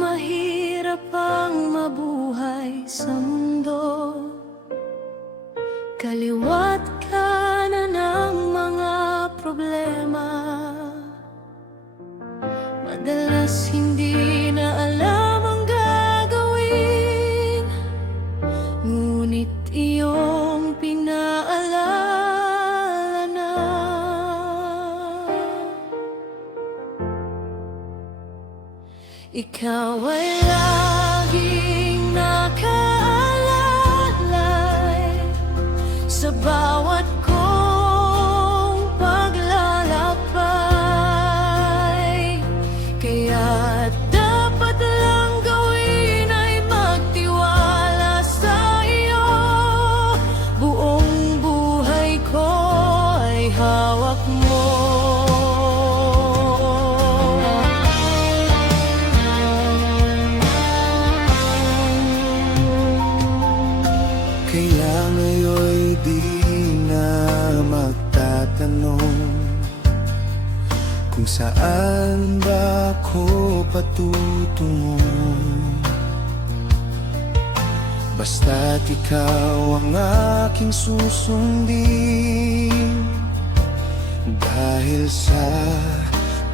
mahirap ang mabuhay sa mundo, kaliwat kanan ng mga problema. Madalas hindi na alam ang gagawin, ngunit iyong pinaalala na. Ikaw ay laging nakaalalay sa bawat kong paglalakbay. Kaya dapat lang gawin ay magtiwala sa iyo. Buong buhay ko ay hawak mo. Kaya ngayon'y di na magtatanong kung saan ba ako patutungo. Basta't ikaw ang aking susundin, dahil sa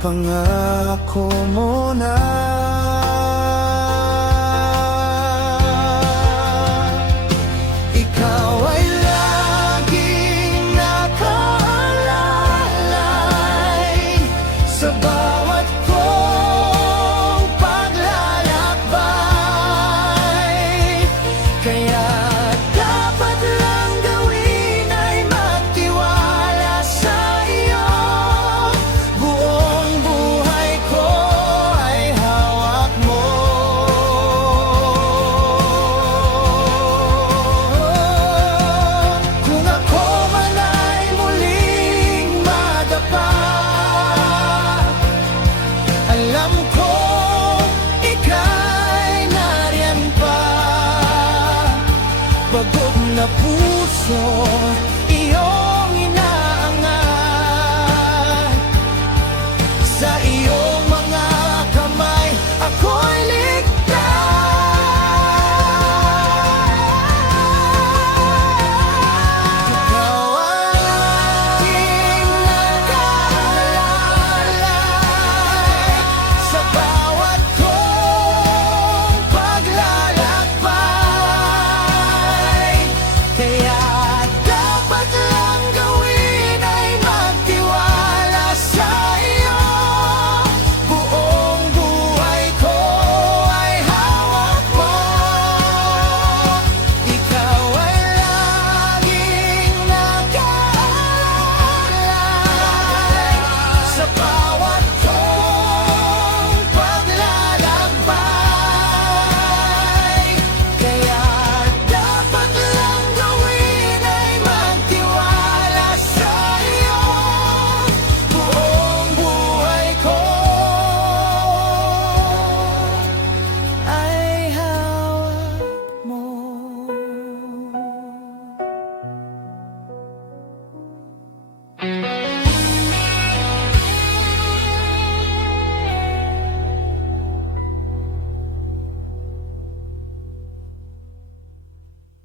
pangako mo na. Sa bawat kong paglalakbay, kaya dapat lang gawin ay magtiwala sa iyo. Buong buhay ko ay hawak mo. Kung ako man ay muling madapa, alam ko ika'y nariyan pa. Pagod na puso